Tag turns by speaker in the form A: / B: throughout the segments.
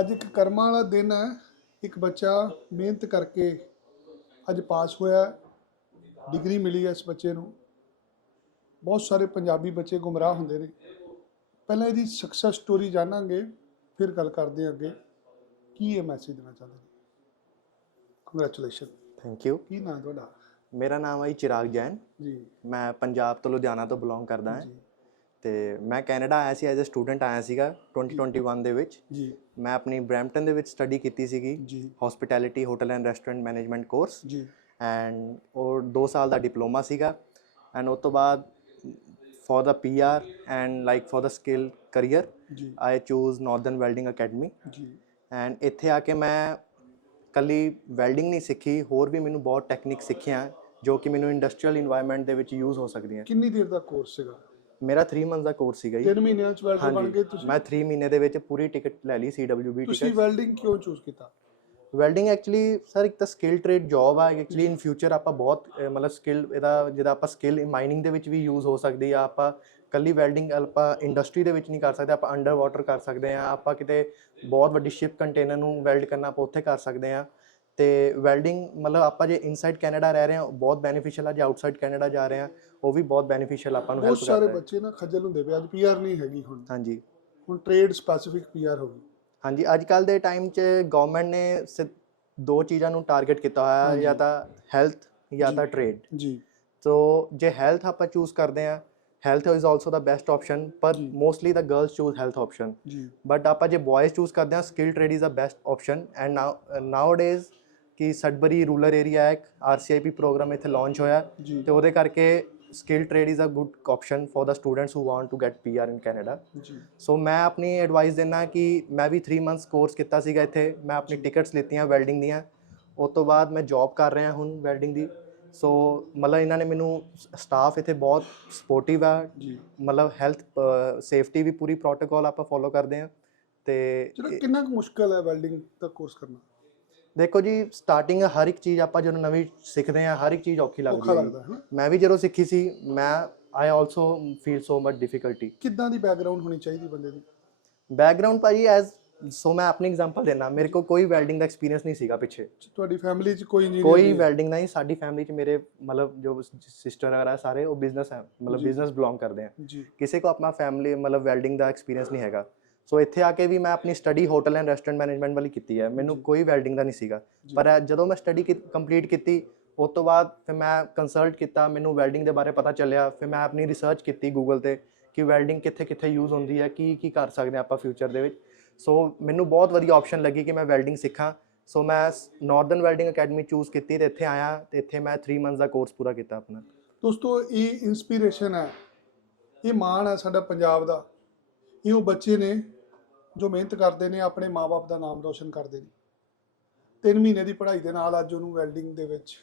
A: ਅੱਜ ਇੱਕ ਕਰਮਾਂ ਵਾਲਾ ਦਿਨ ਹੈ। ਇੱਕ ਬੱਚਾ ਮਿਹਨਤ ਕਰਕੇ ਅੱਜ ਪਾਸ ਹੋਇਆ ਡਿਗਰੀ ਮਿਲੀ ਹੈ ਇਸ ਬੱਚੇ ਨੂੰ। ਬਹੁਤ ਸਾਰੇ ਪੰਜਾਬੀ ਬੱਚੇ ਗੁੰਮਰਾਹ ਹੁੰਦੇ ਨੇ। ਪਹਿਲਾਂ ਇਹਦੀ ਸਕਸੈਸ ਸਟੋਰੀ ਜਾਣਾਂਗੇ ਫਿਰ ਗੱਲ ਕਰਦੇ ਹਾਂ ਅੱਗੇ। ਕੀ ਇਹ ਮੈਸੇਜ ਦੇਣਾ ਚਾਹੁੰਦੇ ਨੇ? ਕੰਗ੍ਰੈਚੁਲੇਸ਼ਨ
B: ਥੈਂਕ ਯੂ
A: ਕੀ ਨਾਮ ਤੁਹਾਡਾ?
B: ਮੇਰਾ ਨਾਮ ਹੈ ਚਿਰਾਗ ਜੈਨ।
A: ਜੀ।
B: ਮੈਂ ਪੰਜਾਬ ਤੋਂ ਲੁਧਿਆਣਾ ਤੋਂ ਬਿਲੋਂਗ ਕਰਦਾ ਹਾਂ।
A: ਜੀ।
B: ਤੇ ਮੈਂ ਕੈਨੇਡਾ ਆਇਆ ਸੀ ਐਜ਼ ਅ ਸਟੂਡੈਂਟ ਆਇਆ ਸੀਗਾ 2021 ਦੇ ਵਿੱਚ।
A: ਜੀ।
B: ਮੈਂ ਆਪਣੀ ਬ੍ਰੈਂਪਟਨ ਦੇ ਵਿੱਚ ਸਟੱਡੀ ਕੀਤੀ ਸੀਗੀ।
A: ਜੀ।
B: Hospitality hotel and restaurant management course
A: ਜੀ।
B: ਐਂਡ ਉਹ 2 ਸਾਲ ਦਾ ਡਿਪਲੋਮਾ ਸੀਗਾ। ਐਂਡ ਉਸ ਤੋਂ ਬਾਅਦ for the PR and like for the skill career
A: ਜੀ।
B: I choose Northern Welding Academy
A: ਜੀ।
B: ਐਂਡ ਇੱਥੇ ਆ ਕੇ ਮੈਂ ਕੱਲੀ ਵੈਲਡਿੰਗ ਨਹੀਂ ਸਿੱਖੀ ਹੋਰ ਵੀ ਮੈਨੂੰ ਬਹੁਤ ਟੈਕਨੀਕ ਸਿੱਖੀਆਂ ਜੋ ਕਿ ਮੈਨੂੰ ਇੰਡਸਟਰੀਅਲ ਇਨਵਾਇਰਨਮੈਂਟ ਦੇ ਵਿੱਚ ਯੂਜ਼ ਹੋ ਸਕਦੀਆਂ।
A: ਕਿੰਨੀ ਦੇਰ ਦਾ ਕੋਰਸ ਸੀਗਾ?
B: ਮੇਰਾ 3 ਮੰਥ ਦਾ ਕੋਰਸ ਸੀਗਾ ਜੀ।
A: 3 ਮਹੀਨਿਆਂ ਚ ਵੈਲਡਰ ਬਣ ਗਏ
B: ਹਾਂਜੀ
A: ਤੁਸੀਂ?
B: ਮੈਂ 3 ਮਹੀਨੇ ਦੇ ਵਿੱਚ ਪੂਰੀ ਟਿਕਟ ਲੈ ਲਈ CWB
A: ਤੁਸੀਂ
B: ਟਿਕਟ
A: ਵੈਲਡਿੰਗ ਕਿਉਂ ਚੂਜ਼ ਕੀਤਾ?
B: ਵੈਲਡਿੰਗ ਐਕਚੁਅਲੀ ਸਰ ਇੱਕ ਤਾਂ ਸਕਿੱਲ ਟ੍ਰੇਡ ਜੌਬ ਆ। ਐਕਚੁਅਲੀ ਇਨ ਫਿਊਚਰ ਆਪਾਂ ਬਹੁਤ ਮਤਲਬ ਸਕਿੱਲ ਇਹਦਾ ਜਿਹਦਾ ਆਪਾਂ ਸਕਿੱਲ ਮਾਈਨਿੰਗ ਦੇ ਵਿੱਚ ਵੀ ਯੂਜ਼ ਹੋ ਸਕਦੀ ਆ। ਆਪਾਂ ਕੱਲੀ ਵੈਲਡਿੰਗ ਆਪਾਂ ਇੰਡਸਟਰੀ ਦੇ ਵਿੱਚ ਨਹੀਂ ਕਰ ਸਕਦੇ। ਆਪਾਂ ਅੰਡਰ ਵਾਟਰ ਕਰ ਸਕਦੇ ਆ। ਆਪਾਂ ਕਿਤੇ ਬਹੁਤ ਵੱਡੀ ਸ਼ਿਪ ਕੰਟੇਨਰ ਨੂੰ ਵੈਲਡ ਕਰਨਾ ਆਪਾਂ ਉੱਥੇ ਕਰ ਸਕਦੇ ਆ। ਤੇ ਵੈਲਡਿੰਗ ਮਤਲਬ ਆਪਾਂ ਜੇ ਇਨਸਾਈਡ ਕੈਨੇਡਾ ਰਹਿ ਰਹੇ ਉਹ ਬਹੁਤ ਬੈਨੀਫੀਸ਼ੀਅਲ ਆ ਜੇ ਆਊਟਸਾਈਡ ਕੈਨੇਡਾ ਜਾ ਰਹੇ ਆ ਉਹ ਵੀ ਬਹੁਤ ਬੈਨੀਫੀਸ਼ੀਅਲ ਆਪਾਂ ਨੂੰ
A: ਬਹੁਤ
B: ਹੈਲਪ
A: ਸਾਰੇ
B: ਕਰਦਾ ਹੈ।
A: ਬੱਚੇ ਨਾ ਖੱਜਲ ਹੁੰਦੇ ਪਏ ਅੱਜ ਪੀਆਰ ਨਹੀਂ ਹੈਗੀ ਹੁਣ।
B: ਹਾਂਜੀ।
A: ਹੁਣ ਟ੍ਰੇਡ ਸਪੈਸੀਫਿਕ ਪੀਆਰ ਹੋ ਗਈ।
B: ਹਾਂਜੀ ਅੱਜ ਕੱਲ ਦੇ ਟਾਈਮ 'ਚ ਗਵਰਨਮੈਂਟ ਨੇ ਸਿ- ਦੋ ਚੀਜ਼ਾਂ ਨੂੰ ਟਾਰਗੇਟ ਕੀਤਾ ਹੋਇਆ
A: ਹਾਂਜੀ।
B: ਜਾਂ ਤਾਂ ਹੈਲਥ ਜਾਂ
A: ਜੀ।
B: ਤਾਂ ਟ੍ਰੇਡ
A: ਜੀ।
B: ਸੋ ਜੇ ਹੈਲਥ ਆਪਾਂ ਚੂਜ਼ ਕਰਦੇ ਆ health is also the best option ਪਰ
A: ਜੀ।
B: Mostly the girls choose health option
A: ਜੀ।
B: ਬਟ ਆਪਾਂ ਜੇ ਬॉयਜ਼ ਚੂਜ਼ ਕਰਦੇ ਆ skill trade is the best option and now nowadays ਕਿ ਸਡਬਰੀ ਰੂਰਲ ਏਰੀਆ ਇੱਕ ਆਰਸੀਆਈਪੀ ਪ੍ਰੋਗਰਾਮ ਇੱਥੇ ਲਾਂਚ ਹੋਇਆ
A: ਜੀ।
B: ਤੇ ਉਹਦੇ ਕਰਕੇ skill trade is a good option for the students who want to get PR in Canada
A: ਜੀ।
B: ਸੋ ਮੈਂ ਆਪਣੀ ਐਡਵਾਈਸ ਦਿੰਦਾ ਕਿ ਮੈਂ ਵੀ 3 ਮੰਥਸ ਕੋਰਸ ਕੀਤਾ ਸੀਗਾ ਇੱਥੇ। ਮੈਂ ਆਪਣੀ ਟਿਕਟਸ ਲਿੱਤੀਆਂ ਵੈਲਡਿੰਗ ਦੀਆਂ। ਉਸ ਤੋਂ ਬਾਅਦ ਮੈਂ ਜੌਬ ਕਰ ਰਿਹਾ ਹੁਣ ਵੈਲਡਿੰਗ ਦੀ। ਸੋ ਮਤਲਬ ਇਹਨਾਂ ਨੇ ਮੈਨੂੰ ਸਟਾਫ ਇੱਥੇ ਬਹੁਤ ਸਪੋਰਟਿਵ ਆ।
A: ਜੀ।
B: ਮਤਲਬ ਹੈਲਥ ਸੇਫਟੀ ਵੀ ਪੂਰੀ ਪ੍ਰੋਟੋਕਾਲ ਆਪਾਂ ਫੋਲੋ ਕਰਦੇ ਆ ਤੇ
A: ਚਲੋ ਕਿੰਨਾ ਕੁ ਮੁਸ਼ਕਲ ਹੈ ਵੈਲਡਿੰਗ ਦਾ ਕੋਰਸ ਕਰਨਾ?
B: ਦੇਖੋ ਜੀ ਸਟਾਰਟਿੰਗ ਹਰ ਇੱਕ ਚੀਜ਼ ਆਪਾਂ ਜਦੋਂ ਨਵੀਂ ਸਿੱਖਦੇ ਆ ਹਰ ਇੱਕ ਚੀਜ਼ ਔਖੀ ਲੱਗਦੀ
A: ਔਖਾ
B: ਹੈ।
A: ਲੱਗਦਾ ਹੈ ਨਾ
B: ਮੈਂ ਵੀ ਜਦੋਂ ਸਿੱਖੀ ਸੀ ਮੈਂ I also feel so much difficulty
A: ਕਿੱਦਾਂ ਦੀ ਬੈਕਗ੍ਰਾਉਂਡ ਹੋਣੀ ਚਾਹੀਦੀ ਬੰਦੇ ਦੀ?
B: ਬੈਕਗ੍ਰਾਉਂਡ ਭਾਜੀ ਐਜ਼ ਸੋ ਮੈਂ ਆਪਣੀ ਐਗਜ਼ਾਮਪਲ ਦੇਣਾ ਮੇਰੇ ਕੋਲ ਕੋਈ ਵੈਲਡਿੰਗ ਦਾ ਐਕਸਪੀਰੀਅੰਸ ਨਹੀਂ ਸੀਗਾ ਪਿੱਛੇ।
A: ਤੁਹਾਡੀ ਫੈਮਿਲੀ 'ਚ ਕੋਈ ਇੰਜੀਨੀਅਰ
B: ਕੋਈ ਵੈਲਡਿੰਗ ਨਹੀਂ ਸਾਡੀ ਫੈਮਿਲੀ ਚ ਮੇਰੇ ਮਤਲਬ ਜੋ ਸਿਸਟਰ ਵਗੈਰਾ ਸਾਰੇ ਉਹ ਬਿਜ਼ਨਸ ਹੈ ਮਤਲਬ
A: ਜੀ।
B: ਬਿਜ਼ਨਸ ਬਿਲੋਂਗ ਕਰਦੇ ਆ।
A: ਜੀ।
B: ਕਿਸੇ ਕੋ ਆਪਣਾ ਫੈਮਿਲੀ ਮਤਲਬ ਵੈਲਡਿੰਗ ਦਾ ਐਕਸਪੀਰੀਅੰਸ ਨਹੀਂ ਹੈਗਾ। ਸੋ ਇੱਥੇ ਆ ਕੇ ਵੀ ਮੈਂ ਆਪਣੀ study hotel and restaurant management ਵਾਲੀ ਕੀਤੀ ਹੈ। ਮੈਨੂੰ। ਕੋਈ ਵੈਲਡਿੰਗ ਦਾ ਨਹੀਂ ਸੀਗਾ। ਪਰ ਜਦੋਂ ਮੈਂ ਸਟੱਡੀ ਕੰਪਲੀਟ ਕੀਤੀ ਉਸ ਤੋਂ ਬਾਅਦ ਫਿਰ ਮੈਂ ਕੰਸਲਟ ਕੀਤਾ ਮੈਨੂੰ ਵੈਲਡਿੰਗ ਦੇ ਬਾਰੇ ਪਤਾ ਚੱਲਿਆ। ਫਿਰ ਮੈਂ ਆਪਣੀ ਰਿਸਰਚ ਕੀਤੀ ਗੂਗਲ ਤੇ ਕਿ ਵੈਲਡਿੰਗ ਕਿੱਥੇ ਕਿੱਥੇ ਯੂਜ਼ ਹੁੰਦੀ ਹੈ ਕੀ ਕੀ ਕਰ ਸਕਦੇ ਆਪਾਂ ਫਿਊਚਰ ਦੇ ਵਿੱਚ। ਸੋ ਮੈਨੂੰ ਬਹੁਤ ਵਧੀਆ ਆਪਸ਼ਨ ਲੱਗੀ ਕਿ ਮੈਂ ਵੈਲਡਿੰਗ ਸਿੱਖਾਂ। ਸੋ ਮੈਂ ਨਾਰਦਰਨ ਵੈਲਡਿੰਗ ਅਕੈਡਮੀ ਚੂਜ਼ ਕੀਤੀ ਤੇ ਇੱਥੇ ਆਇਆ ਤੇ ਇੱਥੇ ਮੈਂ 3 ਮੰਥਸ ਦਾ ਕੋਰਸ ਪੂਰਾ ਕੀਤਾ ਆਪਣਾ।
A: ਦੋਸਤੋ ਇਹ ਇਨਸਪੀਰੇਸ਼ਨ ਹੈ। ਇਹ ਮਾਣ ਹੈ ਸਾਡਾ ਪੰਜਾਬ ਦਾ। ਇਹ ਉਹ ਬੱਚੇ ਨੇ ਜੋ ਮਿਹਨਤ ਕਰਦੇ ਨੇ, ਆਪਣੇ ਮਾਪੇ ਦਾ ਨਾਮ ਰੋਸ਼ਨ ਕਰਦੇ ਨੇ। ਤਿੰਨ ਮਹੀਨੇ ਦੀ ਪੜ੍ਹਾਈ ਦੇ ਨਾਲ ਅੱਜ ਉਹਨੂੰ ਵੈਲਡਿੰਗ ਦੇ ਵਿੱਚ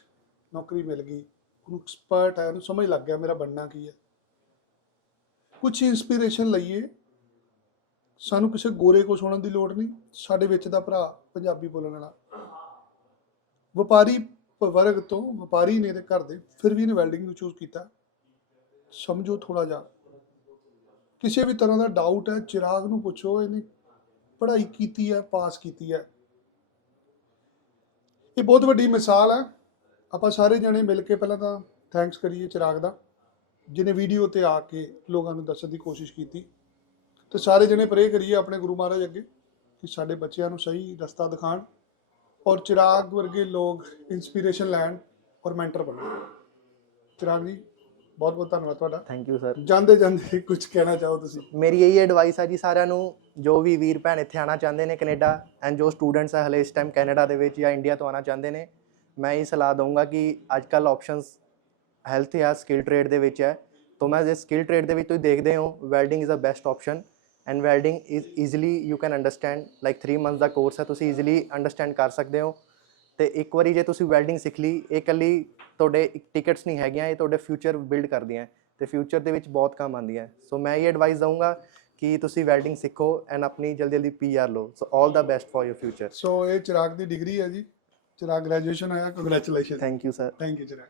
A: ਨੌਕਰੀ ਮਿਲ ਗਈ। ਉਹਨੂੰ ਐਕਸਪਰਟ ਹੈ, ਉਹਨੂੰ ਸਮਝ ਲੱਗ ਗਿਆ ਮੇਰਾ ਬਣਨਾ ਕੀ ਹੈ। ਕੁਝ ਇਨਸਪੀਰੇਸ਼ਨ ਲਈਏ। ਸਾਨੂੰ ਕਿਸੇ ਗੋਰੇ ਕੋ ਸੁਣਨ ਦੀ ਲੋੜ ਨਹੀਂ। ਸਾਡੇ ਵਿੱਚ ਦਾ ਭਰਾ ਪੰਜਾਬੀ ਬੋਲਣ ਵਾਲਾ। ਵਪਾਰੀ ਵਰਗ ਤੋਂ ਵਪਾਰੀ ਨੇ ਦੇ ਘਰ ਦੇ, ਫਿਰ ਵੀ ਇਹਨੇ ਵੈਲਡਿੰਗ ਨੂੰ ਚੂਜ਼ ਕੀਤਾ। ਸਮਝੋ ਥੋੜਾ ਜਿਹਾ। ਕਿਸੇ ਵੀ ਤਰ੍ਹਾਂ ਦਾ ਡਾਊਟ ਹੈ, ਚਿਰਾਗ ਨੂੰ ਪੁੱਛੋ, ਇਹਨੇ ਪੜ੍ਹਾਈ ਕੀਤੀ ਹੈ, ਪਾਸ ਕੀਤੀ ਹੈ। ਇਹ ਬਹੁਤ ਵੱਡੀ ਮਿਸਾਲ ਹੈ। ਆਪਾਂ ਸਾਰੇ ਜਣੇ ਮਿਲ ਕੇ ਪਹਿਲਾਂ ਤਾਂ ਥੈਂਕਸ ਕਰੀਏ ਚਿਰਾਗ ਦਾ, ਜਿਹਨੇ ਵੀਡੀਓ ਤੇ ਆ ਕੇ ਲੋਕਾਂ ਨੂੰ ਦੱਸਣ ਦੀ ਕੋਸ਼ਿਸ਼ ਕੀਤੀ। ਤੇ ਸਾਰੇ ਜਣੇ ਪ੍ਰੇ ਕਰੀਏ ਆਪਣੇ ਗੁਰੂ ਮਹਾਰਾਜ ਅੱਗੇ ਕਿ ਸਾਡੇ ਬੱਚਿਆਂ ਨੂੰ ਸਹੀ ਰਸਤਾ ਦਿਖਾਣ ਔਰ ਚਿਰਾਗ ਵਰਗੇ ਲੋਕ ਇਨਸਪੀਰੇਸ਼ਨ ਲੈਣ ਔਰ ਮੈਂਟਰ ਬਣਨ। ਚਿਰਾਗ ਜੀ ਬਹੁਤ ਬਹੁਤ ਧੰਨਵਾਦ ਤੁਹਾਡਾ।
B: ਥੈਂਕ ਯੂ ਸਰ
A: ਜਾਂਦੇ ਜਾਂਦੇ ਕੁਝ ਕਹਿਣਾ ਚਾਹੋ ਤੁਸੀਂ।
B: ਮੇਰੀ ਇਹੀ ਐਡਵਾਈਸ ਹੈ ਜੀ ਸਾਰਿਆਂ ਨੂੰ ਜੋ ਵੀ ਵੀਰ ਭੈਣ ਇੱਥੇ ਆਣਾ ਚਾਹੁੰਦੇ ਨੇ ਕੈਨੇਡਾ ਐਂਡ ਜੋ ਸਟੂਡੈਂਟਸ ਹੈ ਹਲੇ ਇਸ ਟਾਈਮ ਕੈਨੇਡਾ ਦੇ ਵਿੱਚ ਜਾਂ ਇੰਡੀਆ ਤੋਂ ਆਣਾ ਚਾਹੁੰਦੇ ਨੇ ਮੈਂ ਇਹ ਸਲਾਹ ਦਊਂਗਾ ਕਿ ਅੱਜ ਕੱਲ ਆਪਸ਼ਨਸ ਹੈਲਥ ਜਾਂ ਸਕਿੱਲ ਟ੍ਰੇਡ ਦੇ ਵਿੱਚ ਹੈ ਤਾਂ ਮੈਂ ਜੇ ਸਕਿੱਲ ਟ੍ਰੇਡ ਦੇ ਵਿੱਚ ਤੁਸੀਂ ਦੇਖਦੇ ਹੋ welding is a best option and welding is easily you can understand like 3 months the course ਹੈ ਤੁਸੀਂ ਈਜ਼ੀਲੀ ਅੰਡਰਸਟੈਂਡ ਕਰ ਸਕਦੇ ਹੋ। ਤੇ ਇੱਕ ਵਾਰੀ ਜੇ ਤੁਸੀਂ ਵੈਲਡਿੰਗ ਸਿੱਖ ਲਈ ਇਹ ਕੱਲੀ ਤੁਹਾਡੇ ਟਿਕਟਸ ਨਹੀਂ ਹੈਗੀਆਂ ਇਹ ਤੁਹਾਡੇ ਫਿਊਚਰ ਬਿਲਡ ਕਰਦੀਆਂ ਤੇ ਫਿਊਚਰ ਦੇ ਵਿੱਚ ਬਹੁਤ ਕੰਮ ਆਉਂਦੀਆਂ ਸੋ ਮੈਂ ਇਹ ਐਡਵਾਈਸ ਦਊਂਗਾ ਕਿ ਤੁਸੀਂ ਵੈਲਡਿੰਗ ਸਿੱਖੋ ਐਂਡ ਆਪਣੀ ਜਲਦੀ ਜਲਦੀ ਪੀਆਰ ਲਓ। So all the best for your future
A: so ਇਹ ਚਿਰਾਗ ਦੀ ਡਿਗਰੀ ਹੈ ਜੀ। ਚਿਰਾਗ ਗ੍ਰੈਜੂਏਸ਼ਨ ਹੋਇਆ congratulation
B: thank you sir
A: thank you Chirag.